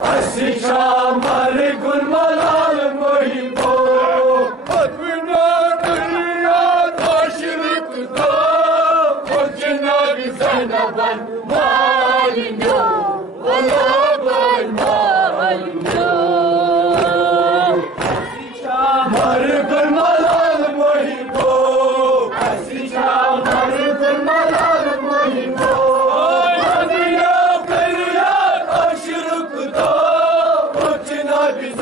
Asicam harikun malal mohibo Advina dünya taşırıkta Kocina bizanaban malino Alaban malino Asicam harikun malal mohibo Asicam harikun malal mohibo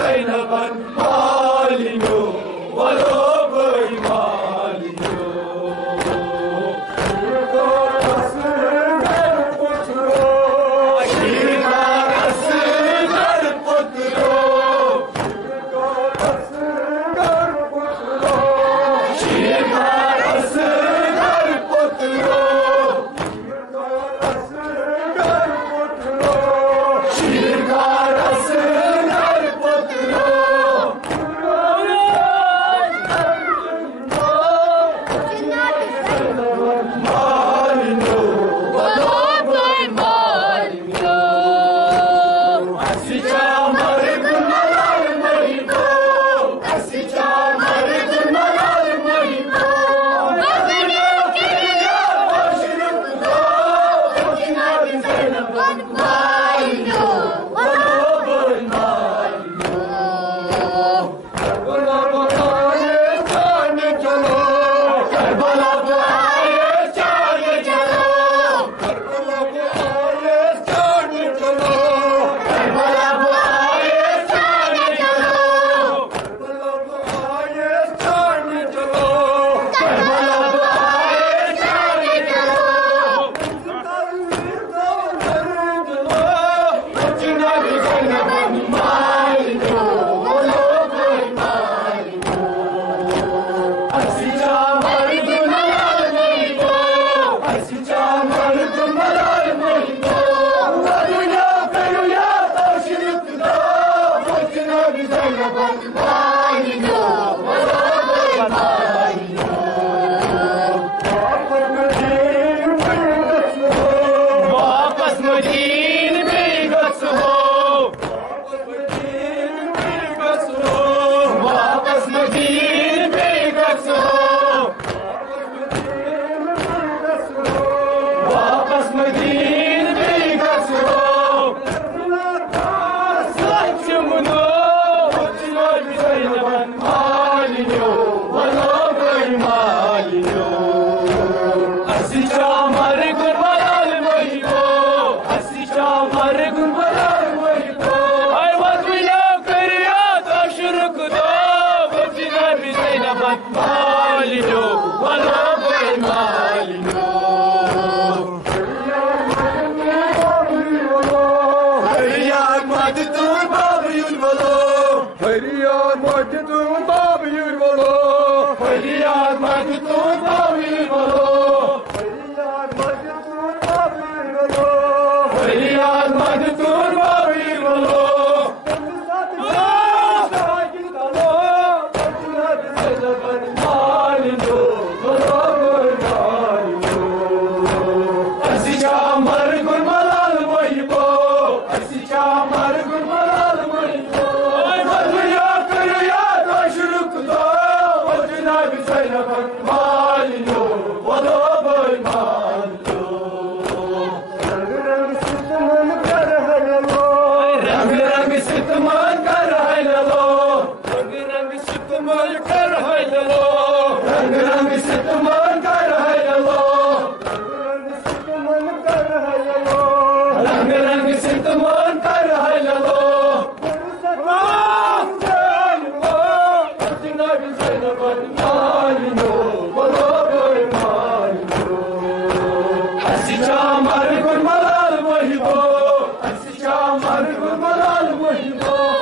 Zainaban malino, walo boy malino. Asgar putro, asgar putro, asgar putro, asgar putro, Asicam harikun malal mohibo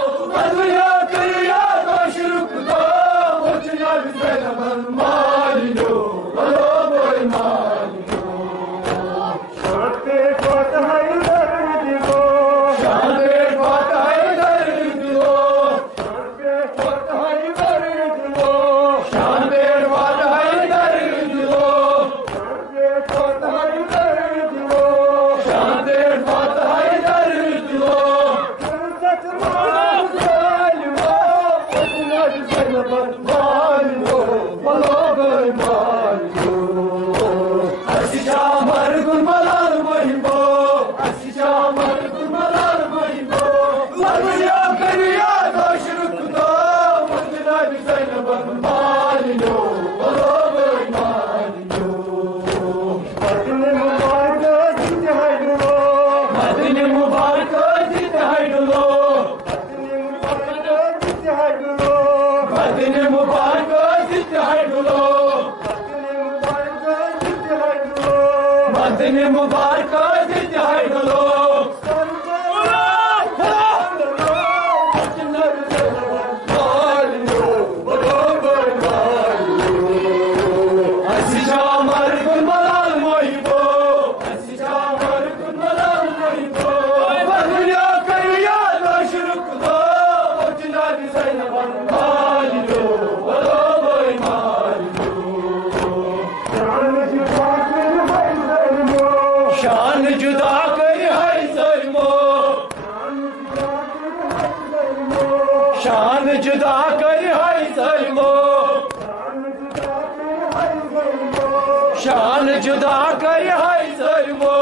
Seni mübarek edin hayırlı. शान जुदा कर हाय ज़ल्मो शान जुदा कर हाय ज़ल्मो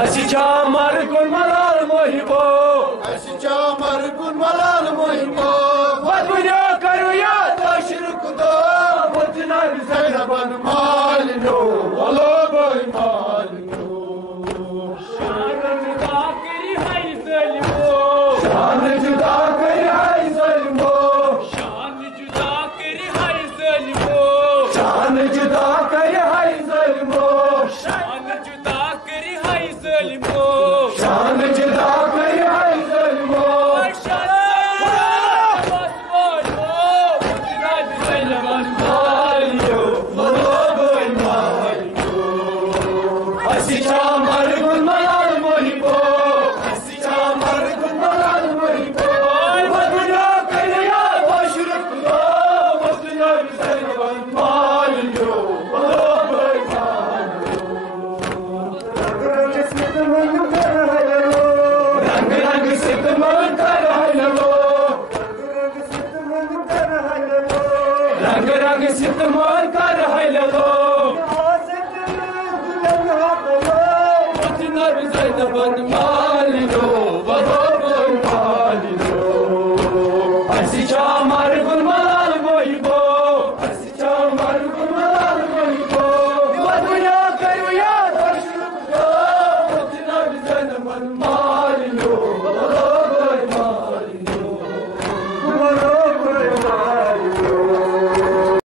असी चामर कुन मलाल मोहिबो असी चामर कुन मलाल मोहिबो वदुनिया करू या तशरुक दो वजना ज़ैनबन मालिनो वलो बोय मालिनो शान जुदा करी हाय ज़ल्मो शान जुदा करी हाय ज़ल्मो शान जुदा करी हाय ज़ल्मो शान जुदा करी हाय ज़ल्मो शान जुदा करी हाय ज़ल्मो शान जुदा करी हाय ज़ल्मो रंग रंग सितमन कर हैलो वतना ज़ैनबन मालिनो वलो बोय मालिनो असी चामर कुन मलाल मोहिबो असी चामर कुन मलाल मोहिबो वदुनिया करू या तशरुक दो वतना ज़ैनबन मालिनो वलो बोय मालिनो